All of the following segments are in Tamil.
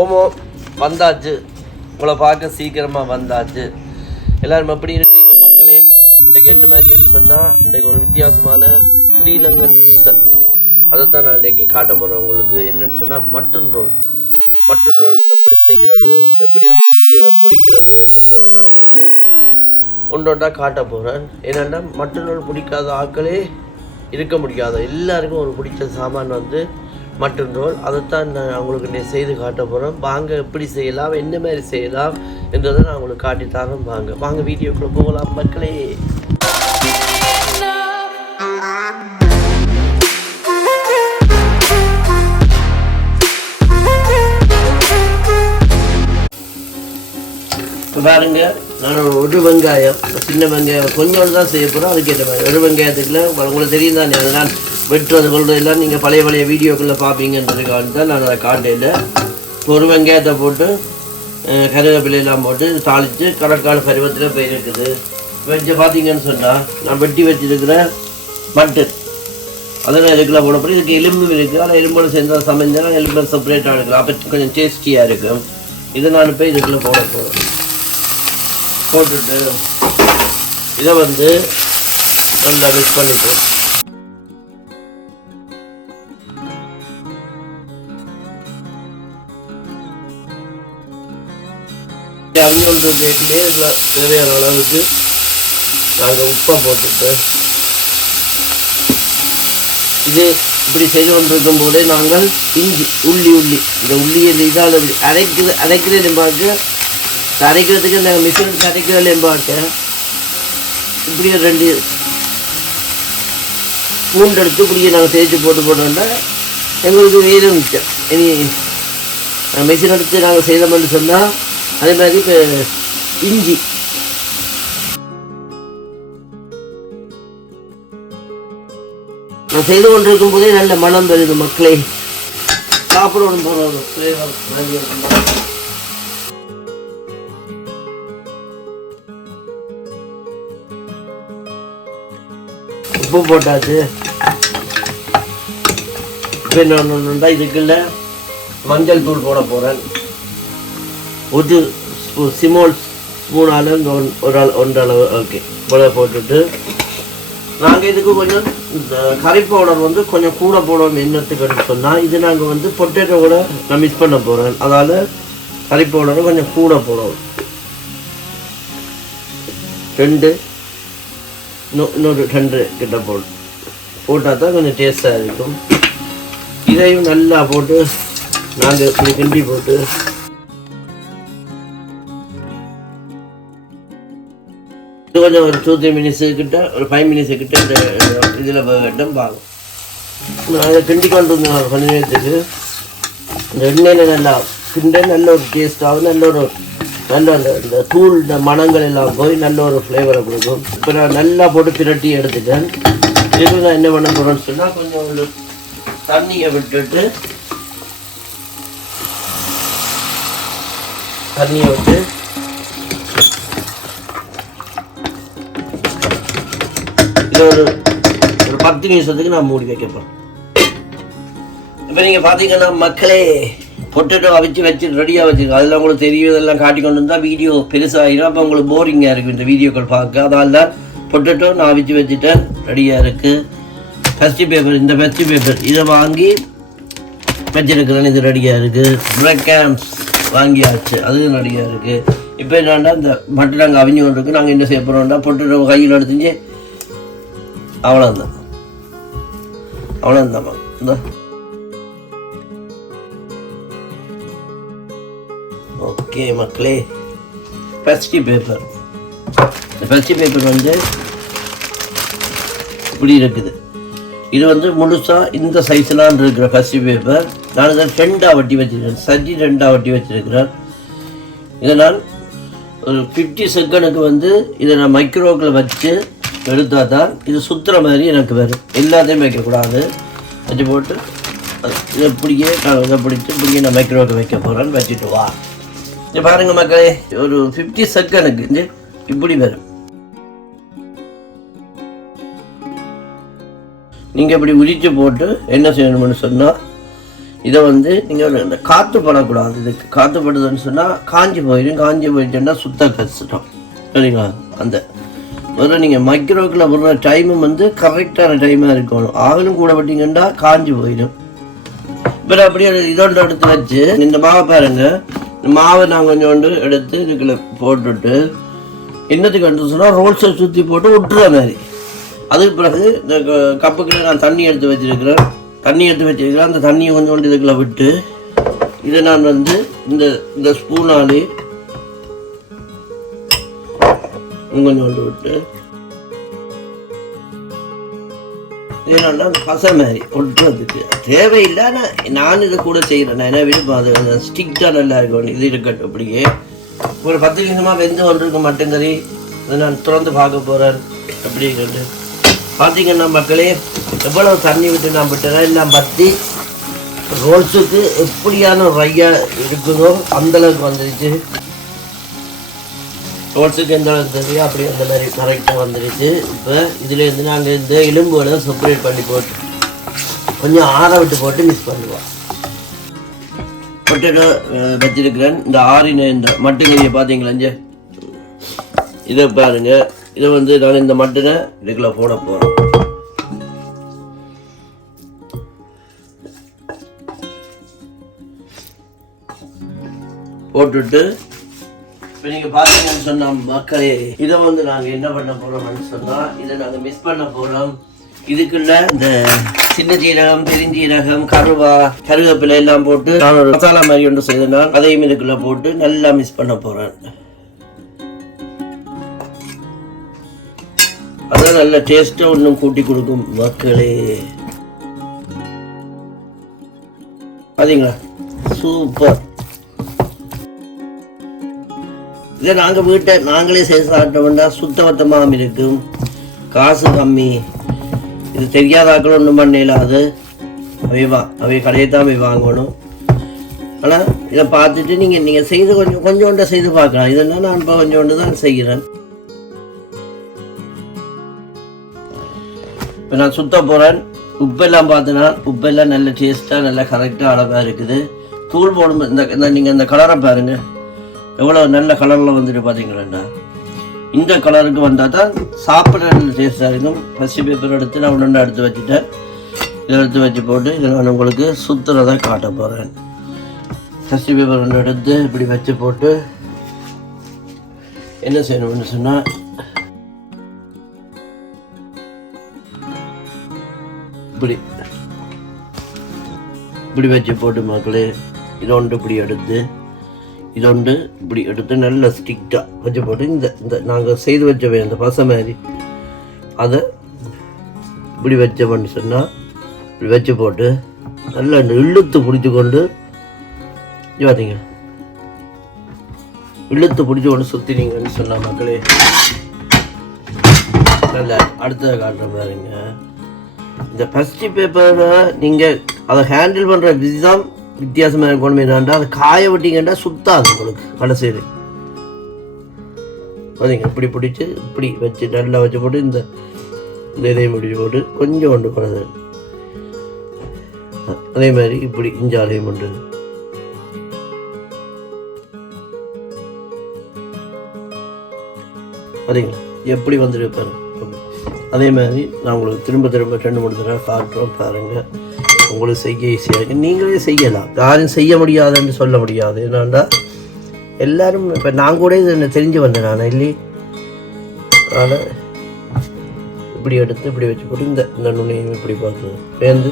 ஓமோ வந்தாச்சு, உங்களை பார்க்க சீக்கிரமாக வந்தாச்சு. எல்லோரும் எப்படி இருக்கிறீங்க மக்களே? இன்றைக்கு என்ன மாதிரின்னு சொன்னால், இன்றைக்கு ஒரு வித்தியாசமான ஸ்ரீலங்கன் ஸ்பெஷல் அதைத்தான் நான் இன்றைக்கு காட்ட போகிறேன் உங்களுக்கு. என்னென்னு சொன்னால் மட்டன் ரோல். மட்டன் ரோல் எப்படி செய்கிறது, எப்படி அதை சுற்றி அதை பொரிக்கிறது என்றதை நான் உங்களுக்கு ஒன்றொன்றா காட்ட போகிறேன். ஏன்னா மட்டன் ரோல் பிடிக்காத ஆட்களே இருக்க முடியாது. எல்லாருக்கும் ஒரு பிடிச்ச சாமான் வந்து மட்டன் ரோல். அதைத்தான் நான் உங்களுக்கு செய்து காட்ட போகிறேன். வாங்க எப்படி செய்யலாம், என்ன மாதிரி செய்யலாம் என்றதை நான் உங்களுக்கு காட்டித்தாரேன். வாங்க வீடியோக்குள்ளே போகலாம் மக்களே. பாருங்க, நான் ஒரு வெங்காயம், சின்ன வெங்காயம் கொஞ்சோண்டு தான் செய்ய போகிறோம். அதுக்கேற்ற மாதிரி ஒரு வெங்காயத்துக்குள்ள உங்களுக்கு தெரியும் தானே, அதை நான் வெட்டுறது கொள்றது எல்லாம் நீங்கள் பழைய வீடியோக்குள்ளே பார்ப்பீங்கன்றதுக்காக தான் நான் அதை காட்டையில். ஒரு வெங்காயத்தை போட்டு கருவேப்பிலையெல்லாம் போட்டு தாளித்து கடற்கால பருவத்தில் போய் இருக்குது. வச்சு பார்த்தீங்கன்னு சொன்னால் நான் வெட்டி வச்சுருக்கிற மட்டன் அதை நான் இதுக்குள்ள போட போகிறேன். இதுக்கு எலும்பு இருக்குது. ஆனால் எலும்போடு சேர்ந்தால் சமைஞ்சால் எலும்பு செப்பரேட்டாக இருக்குது. அப்போ கொஞ்சம் டேஸ்டியாக இருக்கும். இதை நான் போய் இதுக்குள்ளே போட போகிறேன். போட்டுட்டு இதை வந்து நல்லா மிக்ஸ் பண்ணிட்டு அவிஞ்சோன்ற டேட்லேயே இதில் தேவையான அளவுக்கு நாங்கள் உப்பை போட்டுட்டு இது இப்படி செய்து கொண்டிருக்கும் போதே நாங்கள் இஞ்சி உள்ளி இந்த உள்ளியை இதாக அரைக்கிறது பார்க்க அரைக்கிறதுக்கு நாங்கள் மிஷின் அரைக்கிறதுலேயும் பார்க்க இப்படியே 2 பூண்டு எடுத்து இப்படியே நாங்கள் தேய்ச்சி போட்டோம்னா எங்களுக்கு வேறு மிச்சம். இனி மிஷின் எடுத்து நாங்கள் செய்தோம்னு சொன்னால் அதே மாதிரி இப்போ இஞ்சி நான் செய்து கொண்டிருக்கும் போதே நல்ல மனம் வருது மக்களே. சாப்பிடணும் போகிறோம் ஃப்ளேவர். உப்பு போட்டாச்சு. இப்போ என்ன இதுக்குள்ள மஞ்சள் தூள் போட போகிறேன். ஒரு சிமோல் ஸ்பூனால் ஒன்றளவு ஓகே போல போட்டுட்டு நாங்கள் இதுக்கு கொஞ்சம் கறி பவுடர் வந்து கொஞ்சம் கூட போடணும். என்னத்துக்குன்னு சொன்னால் இது நாங்கள் வந்து பொட்டேட்டோ கூட நான் மிக்ஸ் பண்ண போகிறேன். அதால் கறி பவுடரை கொஞ்சம் கூட போடணும். 2 இன்னொரு 2 கிட்ட போட்டால் தான் கொஞ்சம் டேஸ்டாக இருக்கும். இதையும் நல்லா போட்டு நாங்கள் இப்படி கிண்டி போட்டு இது கொஞ்சம் ஒரு 2-3 மினிட்ஸு கிட்ட ஒரு 5 மினிட்ஸு கிட்ட இந்த இதில் வேண்டும் பாகம். நான் அதை கிண்டி கொண்டு வந்தேன் கொஞ்ச நேரத்துக்கு. இந்த எண்ணெயில் நல்லா கிண்ட நல்ல ஒரு டேஸ்ட்டாகவும் நல்ல இந்த தூள் இந்த மணங்கள் எல்லாம் போய் நல்ல ஒரு ஃப்ளேவரை கொடுக்கும். இப்போ நான் நல்லா போட்டு பிரட்டி எடுத்துட்டேன். இதுக்கு நான் என்ன பண்ண போகிறேன்னு சொன்னால் கொஞ்சம் ஒரு தண்ணியை விட்டு இது ஒரு 10 நிமிஷத்துக்கு நான் மூடி வைக்க போகிறேன். இப்போ நீங்கள் பார்த்தீங்கன்னா மக்களே பொட்டேட்டோ வச்சு ரெடியாக வச்சுருக்கோம். அதெல்லாம் உங்களுக்கு தெரியும். இதெல்லாம் காட்டி கொண்டு இருந்தால் வீடியோ பெருசாகிடும். அப்போ உங்களுக்கு போரிங்காக இருக்குது இந்த வீடியோக்கள் பார்க்க. அதனால தான் பொட்டேட்டோ நான் வச்சுட்டேன், ரெடியாக இருக்குது. ஃபஸ்ட்டு பேப்பர், இந்த ஃபஸ்ட்டு பேப்பர் இதை வாங்கி வச்சுருக்கிறேன். இது ரெடியாக இருக்குது. பிரெட் கேம்ஸ் வாங்கியாச்சு, அதுவும் ரெடியாக இருக்குது. இப்போ என்னன்னா இந்த மட்டன் நாங்கள் அவிஞ்சு கொண்டு இருக்கு. நாங்கள் என்ன செய்ய போகிறோம்னா பொட்டேட்டோ கையில் எடுத்துச்சு அவ்வளோதான் இந்த ஓகே மக்களே. ஃபஸ்ட்டு பேப்பர், இந்த ஃபஸ்ட்டு பேப்பர் வந்து இப்படி இருக்குது. இது வந்து முழுசாக இந்த சைஸ்லாம் இருக்கிற ஃபஸ்ட்டு பேப்பர். நான் இதை 2ஆக வட்டி வச்சுருக்கேன். சரி 2ஆக வட்டி வச்சுருக்கிறேன். இதை நான் ஒரு 50 செகண்டுக்கு வந்து இதை நான் மைக்ரோவில் வச்சு எடுத்தால் தான் இது சுற்றுற மாதிரி எனக்கு வரும். எல்லாத்தையும் வைக்கக்கூடாது. வச்சு போட்டு இதை பிடிக்க நான் இதை பிடிச்சி இப்படியே நான் மைக்ரோவுக்கு வைக்க போகிறேன்னு வச்சுட்டு வா. இது பாருங்கள் மக்களே, ஒரு 50 செகண்டுக்கு இப்படி வரும். நீங்கள் இப்படி உரித்து போட்டு என்ன செய்யணும்னு சொன்னால் இதை வந்து நீங்கள் இந்த காற்று படக்கூடாது. இதுக்கு காற்று படுதுன்னு சொன்னால் காஞ்சி போயிடுச்சுன்னா சுத்த கஷ்டம் சரிங்களா. அந்த முதல்ல நீங்கள் மைக்ரோக்கில் விடுற டைமும் வந்து கரெக்டான டைமாக இருக்கணும். ஆகலும் கூட பட்டிங்கன்னா காஞ்சி போயிடும். இப்போ அப்படியே இதோட எடுத்து வச்சு இந்த மாவை பாருங்கள். இந்த மாவை நான் கொஞ்சோண்டு எடுத்து இதுக்குள்ள போட்டுட்டு என்னத்துக்கு எடுத்து சொன்னால் ரோல்ஸை சுற்றி போட்டு விட்டுற மாதிரி. அதுக்கு பிறகு இந்த கப்புக்குள்ள நான் தண்ணி எடுத்து வச்சுருக்கிறேன். அந்த தண்ணியை கொஞ்சோண்டு இதுக்குள்ள விட்டு இதை நான் வந்து இந்த ஸ்பூனாலே கொஞ்சோண்டு விட்டு ஏன்னா பசை மாதிரி ஒட்டுறதுக்கு தேவையில்லை. நான் இதை கூட செய்கிறேன். நான் என்ன விருப்பம் அது அந்த ஸ்டிக்டாக நல்லா இருக்கணும். இது இருக்கட்டும். அப்படியே ஒரு 10 நிமிஷமாக வெந்து கொண்டிருக்க மட்டன் கறி அதை நான் திறந்து பார்க்க போகிறேன். அப்படி இருக்கட்டு பார்த்தீங்கன்னா மக்களே எவ்வளவு தண்ணி விட்டு நான் விட்டுறேன். எல்லாம் பற்றி ரோல்ஸுக்கு எப்படியான ரையா இருக்குதோ அந்தளவுக்கு வந்துடுச்சு. ரோல்ஸுக்கு எந்த அளவுக்கு தெரியும் அப்படி அந்த மாதிரி கரெக்டாக வந்துடுச்சு. இப்போ இதுலேருந்து நாங்கள் இந்த எலும்புகளை செப்பரேட் பண்ணி போட்டு கொஞ்சம் ஆற விட்டு போட்டு மிக்ஸ் பண்ணுவோம். பொட்டேட்டோ வச்சிருக்கிறேன். இந்த ஆறின இந்த மட்டன் கறியை பார்த்தீங்களா இதை பாருங்கள். இதை வந்து நான் இந்த மட்டனை இதுக்குள்ள போட போகிறேன். போட்டுட்டு இப்போ நீங்கள் பார்த்தீங்கன்னு சொன்னால் மக்களே இதை வந்து நாங்கள் என்ன பண்ண போகிறோம்னு சொன்னால் இதை நாங்கள் மிஸ் பண்ண போகிறோம். இதுக்குள்ள இந்த சின்ன சீரகம், பெருஞ்சீரகம், கருவேப்பிலை எல்லாம் போட்டு நான் ஒரு மசாலா மாதிரி ஒன்று செய்தனால் அதையும் இதுக்குள்ள போட்டு நல்லா மிஸ் பண்ண போகிறேன். அதான் நல்ல டேஸ்ட்டாக ஒன்றும் கூட்டி கொடுக்கும் மக்களே. பார்த்தீங்களா சூப்பர். இதை நாங்கள் வீட்டை நாங்களே செய்து சாப்பிட்டோம்னா சுத்தபத்தமாக இருக்கும். காசு கம்மி. இது தெரியாதாக்கள் ஒன்றும் பண்ணல. அது அவை கடையை தான் போய் வாங்கணும். ஆனால் இதை பார்த்துட்டு நீங்கள் செய்து கொஞ்சோண்டு செய்து பார்க்கலாம். இதெல்லாம் நான் இப்போ கொஞ்சோண்டு தான் செய்கிறேன். இப்போ நான் சுத்த போகிறேன். உப்பெல்லாம் பார்த்தேன்னா உப்பெல்லாம் நல்ல டேஸ்ட்டாக நல்லா கரெக்டாக அளவாக இருக்குது. தூள் போடும் இந்த நீங்கள் இந்த கலரை பாருங்கள் எவ்வளோ நல்ல கலரில் வந்துட்டு பார்த்தீங்களா. இந்த கலருக்கு வந்தால் தான் சாப்பிட நல்ல டேஸ்ட்டாக இருக்கும். பசி பேப்பர் எடுத்து நான் ஒன்று எடுத்து வச்சுட்டேன். இதை எடுத்து வச்சு போட்டு இதை நான் உங்களுக்கு சுற்றுறதை காட்ட போகிறேன். பசி பேப்பர் ஒன்று எடுத்து இப்படி வச்சு போட்டு என்ன செய்யணும்னு சொன்னால் இப்படி வச்சு போட்டு மக்களே இதொன்று இப்படி எடுத்து நல்லா ஸ்டிக்டாக வச்சு போட்டு இந்த நாங்கள் செய்து வச்சவே அந்த பசை மாதிரி அதை இப்படி வச்சோம்னு சொன்னால் இப்படி வச்சு போட்டு நல்லா இந்த இழுத்து பிடிச்சி கொண்டு பார்த்தீங்க இழுத்து பிடிச்சி கொண்டு சுற்றினீங்கன்னு சொன்னால் மக்களே நல்லா அடுத்ததை காட்டுற பாருங்க. இந்த பஸ்டி பேப்பரை நீங்கள் அதை ஹேண்டில் பண்ணுற விதம் வித்தியாசமாக இருக்கணும். என்னண்டா அதை காய விட்டீங்கன்னா சுத்தாது உங்களுக்கு கடைசியில். பார்த்தீங்க இப்படி பிடிச்சி இப்படி வச்சு நல்லா வச்சு போட்டு இந்த இதையும் பிடிச்சி போட்டு கொஞ்சம் கொண்டு போகிறது. அதே மாதிரி இப்படி இஞ்சாலையும் கொண்டு பார்த்தீங்களா எப்படி வந்துட்டு பாருங்க. அதே மாதிரி நான் உங்களுக்கு திரும்ப 2-3 தடவை காட்டுறோம் பாருங்கள். உங்களுக்கு செய்ய ஈஸியாக இருக்குது. நீங்களே செய்யலாம். யாரும் செய்ய முடியாதுன்னு சொல்ல முடியாது. என்னன்னா எல்லோரும் இப்போ நான் கூட இது என்ன தெரிஞ்சு வந்தேன் நான் இல்லை. அதனால் இப்படி எடுத்து இப்படி வச்சு போட்டு இந்த நுண்ணையும் இப்படி பார்த்து பேர்ந்து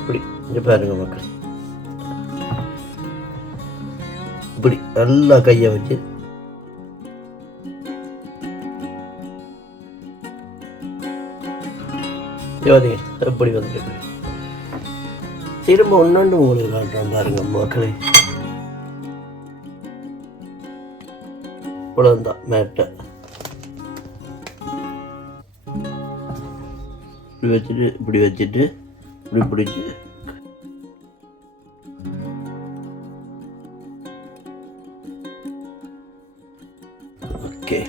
இப்படி இங்கே பாருங்கள் மக்கள். இப்படி நல்லா கையை வச்சு எப்படி வந்துருக்கு. திரும்ப ஒன்று உங்களுக்கு காட்டுறோம் பாருங்க மக்களே. இவ்வளோதான் மேட்டை இப்படி வச்சுட்டு இப்படி பிடிச்சி ஓகே.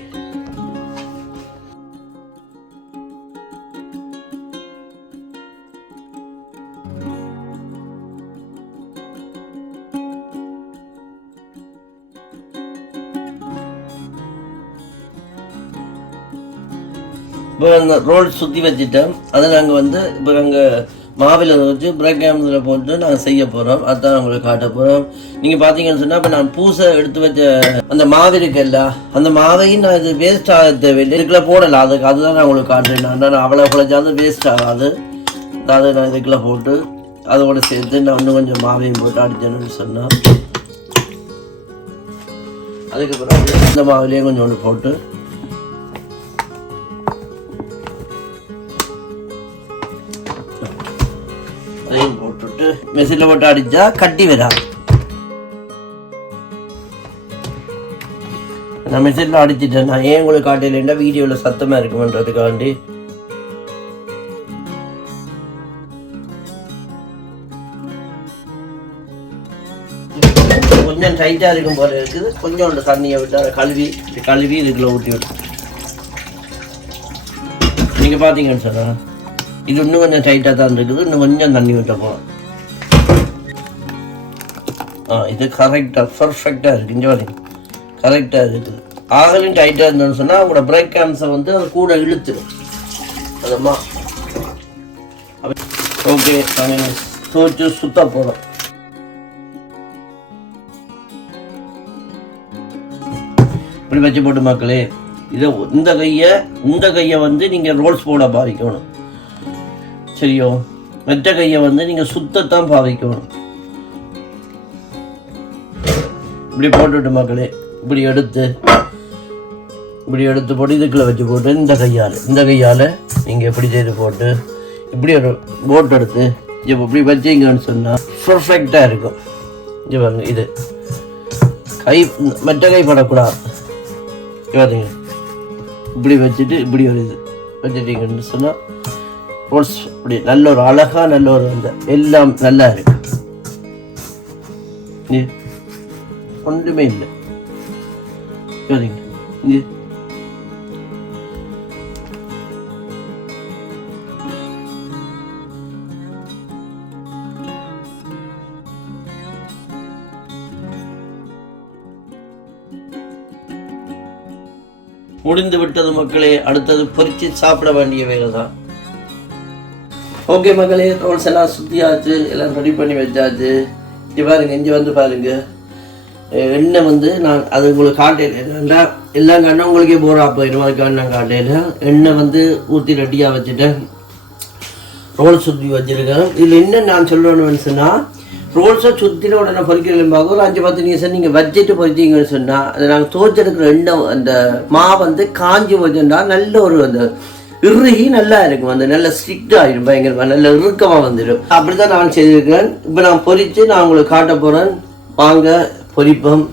இப்போ அந்த ரோல் சுற்றி வச்சுட்டேன். அதை நாங்கள் வந்து இப்போ நாங்கள் மாவில் வச்சு பிரேக் கேம்ஸில் போட்டு நாங்கள் செய்ய போகிறோம். அதுதான் உங்களுக்கு காட்ட போகிறோம். நீங்கள் பார்த்தீங்கன்னு சொன்னால் இப்போ நான் பூசை எடுத்து வச்ச அந்த மாவு இருக்குல்ல, அந்த மாவையும் நான் இது வேஸ்ட் ஆக தேவையில்லை, இதுக்குள்ளே போடலாம். அதுதான் நான் உங்களுக்கு காட்டுறேன். நான் அவ்வளோ குழைச்சாலும் வேஸ்ட் ஆகாது. அதை நான் இதுக்குள்ளே போட்டு அதோட சேர்த்து நான் இன்னும் கொஞ்சம் மாவையும் போட்டு அடிச்சேன்னு சொன்னால் அதுக்கப்புறம் இந்த மாவுலேயே கொஞ்சோண்டு போட்டு அதையும் போட்டுட்டு மெஷினில் போட்டு அடித்தா கட்டி வராது. நான் மெஷினில் அடிச்சிட்டேன். நான் ஏன் உங்களுக்கு காட்டலைன்னா வீடியோவில் சத்தமாக இருக்குமன்றதுக்காண்டி. கொஞ்சம் டைட்டாக இருக்கும் போல இருக்குது. கொஞ்சோண்டு தண்ணியை விட்டு அதை கழுவி இதுக்குள்ளே ஊற்றி விட்டு நீங்கள் பார்த்தீங்கன்னு சொன்னால் இது இன்னும் கொஞ்சம் டைட்டாக தான் இருக்குது. இன்னும் கொஞ்சம் தண்ணி விட்ட போகிறோம். இது கரெக்டாக பர்ஃபெக்டாக இருக்குது. இங்கே பார்த்தீங்க கரெக்டாக இருக்குது. ஆகலும் டைட்டாக இருந்தோன்னு சொன்னால் அவங்களோட பிரேக் கேம்ஸை வந்து அது கூட இழுத்துடும். அதம்மா ஓகே, நாங்கள் துவச்சி சுத்த போகிறோம். இப்படி வச்சு போட்டு மக்களே, இதை இந்த கையை வந்து நீங்கள் ரோல்ஸ் போட பாவிக்கணும். சரியோ, மற்ற கையை வந்து நீங்கள் சுத்தத்தான் பாவிக்கணும். இப்படி போட்டுவிட்டு மக்களே, இப்படி எடுத்து போட்டு இதுக்குள்ளே வச்சு போட்டு இந்த கையால் நீங்கள் எப்படி செய்து போட்டு இப்படி ஒரு போட் எடுத்து இப்போ இப்படி வச்சிங்கன்னு சொன்னால் பர்ஃபெக்டாக இருக்கும். இது பாருங்க, இது கை மற்ற கை படக்கூடாது. பார்த்தீங்க, இப்படி வச்சுட்டு இப்படி ஒரு இது வச்சுட்டீங்கன்னு சொன்னால் ரோல்ஸ் இப்படி நல்ல ஒரு அழகாக நல்ல ஒரு அந்த எல்லாம் நல்லா இருக்கு. ஒன்றுமே இல்லை. சரிங்க, முடிந்து விட்டது மக்களே. அடுத்தது பொரிச்சு சாப்பிட வேண்டிய வேலை தான். ஓகே மக்களே, ரோல்ஸ் எல்லாம் சுற்றியாச்சு, எல்லாம் ரெடி பண்ணி வச்சாச்சு. இங்கே பாருங்க, இங்கே வந்து பாருங்க, எண்ணெய் வந்து நான் அது உங்களுக்கு காட்டையில் என்னென்னா எல்லாம் கண்ணா உங்களுக்கே போகிறா போயிடும். அதுக்காக நான் காட்டையில் எண்ணெய் வந்து ஊற்றி ரெடியாக வச்சுட்டேன். ரோல் சுற்றி வச்சுருக்கேன். இதில் என்ன நான் சொல்லணும்னு சொன்னால், ரோல்ஸை சுற்றின உடனே பொறிக்கிறதும்பாக ஒரு 5-10 நிமிஷம் நீங்கள் வச்சுட்டு பொறிச்சிங்கன்னு சொன்னால் அதை நாங்கள் துவச்செடுக்கிற எண்ணெய் அந்த மாவு வந்து காஞ்சி வச்சுட்டா நல்ல ஒரு அந்த இறுகி நல்லா இருக்கும். அந்த நல்ல ஸ்ட்ரிக்டாக ஆகிடும், பயங்கரமாக நல்ல இறுக்கமாக வந்துடும். அப்படி தான் நான் செய்திருக்கிறேன். இப்போ நான் பொறித்து நான் உங்களுக்கு காட்ட போகிறேன். வாங்க பொரிப்போம்,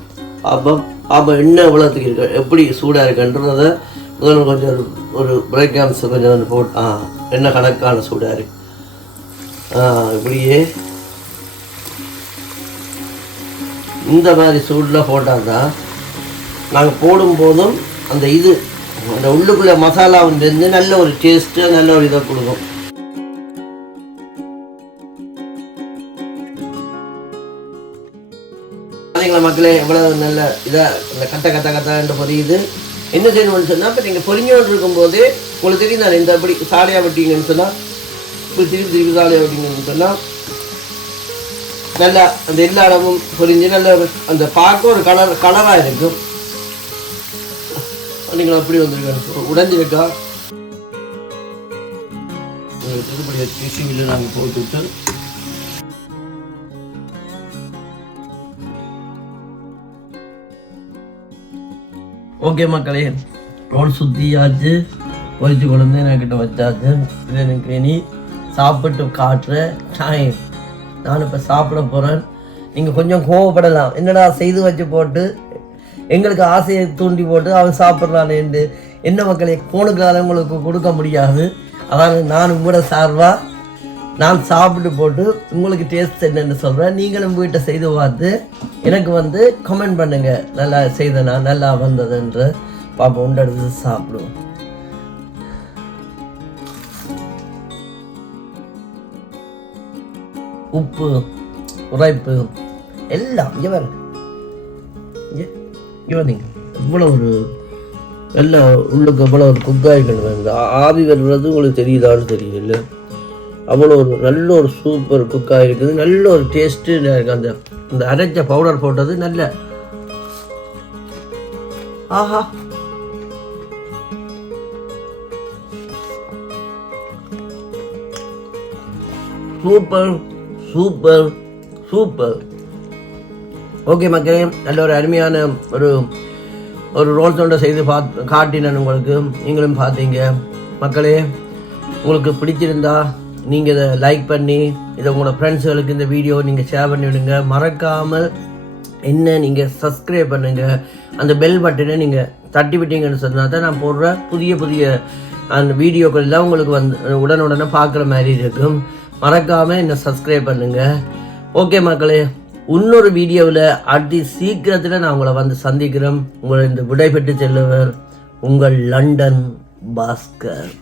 பார்ப்போம் எண்ணெய் எவ்வளோத்துக்கு இருக்கு, எப்படி சூடாக இருக்குன்றதை முதல்ல கொஞ்சம் ஒரு பிரேக் கேம்ஸ் கொஞ்சம் போட்டு எண்ணெய் கணக்கான சூடாக இருக்கு. இப்படியே இந்த மாதிரி சூடில் போட்டால் தான் நாங்கள் போடும்போதும் அந்த இது அந்த உள்ளுக்குள்ளே மசாலா வந்து நல்ல ஒரு டேஸ்ட்டு நல்ல ஒரு இதை கொடுக்கும். மக்களே, எவ்வளோ நல்ல இதாக இந்த கட்ட பொரியுது. என்ன செய்யணும்னு சொன்னால், இப்போ நீங்கள் பொரிஞ்சோடு இருக்கும்போது உங்களுக்கு தெரியும் நான் இந்த அப்படி சாலையாக வெட்டிங்கன்னு சொன்னால், இப்படி திருப்பி சாலையாக வெட்டிங்கன்னு சொன்னால் நல்லா அந்த எல்லா இடமும் பொரிஞ்சு நல்ல அந்த பார்க்க ஒரு கலராக இருக்கும். நீங்கள் அப்படி வந்துருக்க உடஞ்சிருக்கா திருப்படி டிஷ்யூவில் நாங்கள் போட்டுவிட்டு ஓகே மக்களே, ரோல் சுற்றியாச்சு, பொரிச்சு கொண்டு என்கிட்ட வச்சாச்சு. இது எனக்கு இனி சாப்பிட்டு காட்டுற டைம். நான் இப்போ சாப்பிட போகிறேன். நீங்கள் கொஞ்சம் கோவப்படலாம், என்னடா செய்து வச்சு போட்டு எங்களுக்கு ஆசையை தூண்டி போட்டு அவன் சாப்பிட்றானேன்னு. என்ன மக்களே, போனுக்கால உங்களுக்கு கொடுக்க முடியாது. அதான் நான் உங்களோட சார்பாக நான் சாப்பிட்டு போட்டு உங்களுக்கு டேஸ்ட் என்னென்னு சொல்கிறேன். நீங்களும் வீட்டை செய்து பார்த்து எனக்கு வந்து கமெண்ட் பண்ணுங்கள், நல்லா செய்தனா நல்லா வந்ததுன்ற பாப்பா உண்டு எடுத்து சாப்பிடுவோம். உப்பு உரைப்பு எல்லாம் இங்கே பாருங்க, இங்கே வந்தீங்க இவ்வளோ ஒரு நல்லா உள்ளுக்கு அவ்வளோ ஒரு குக்காய்க்கணும். ஆவி வர்றது உங்களுக்கு தெரியுதான்னு தெரியல. அவ்வளோ ஒரு நல்ல ஒரு சூப்பர் குக்காக இருக்குது. நல்ல ஒரு டேஸ்ட்டு இருக்குது. அந்த அரைச்ச பவுடர் போட்டது நல்ல ஆஹா சூப்பர் சூப்பர் சூப்பர். ஓகே மக்களே, நல்ல ஒரு அருமையான ஒரு ரோல் தொண்டை செய்து காட்டினேன் உங்களுக்கு. நீங்களும் பார்த்தீங்க மக்களே. உங்களுக்கு பிடிச்சிருந்தா நீங்கள் இதை லைக் பண்ணி இதை உங்களோட ஃப்ரெண்ட்ஸுகளுக்கு இந்த வீடியோ நீங்கள் ஷேர் பண்ணி விடுங்க. மறக்காமல் என்ன நீங்கள் சப்ஸ்கிரைப் பண்ணுங்கள். அந்த பெல் பட்டனை நீங்கள் தட்டி விட்டீங்கன்னு சொன்னால் தான் நான் போடுற புதிய புதிய அந்த வீடியோக்கள் எல்லாம் உங்களுக்கு உடனுடனே பார்க்குற மாதிரி இருக்கும். மறக்காமல் என்னை சப்ஸ்கிரைப் பண்ணுங்கள். ஓகே மக்களே, இன்னொரு வீடியோவில் அதி சீக்கிரத்தில் நான் உங்களை வந்து சந்திக்கிறேன். உங்களை இந்த விடைபெற்று செல்லுவர் உங்கள் லண்டன் பாஸ்கர்.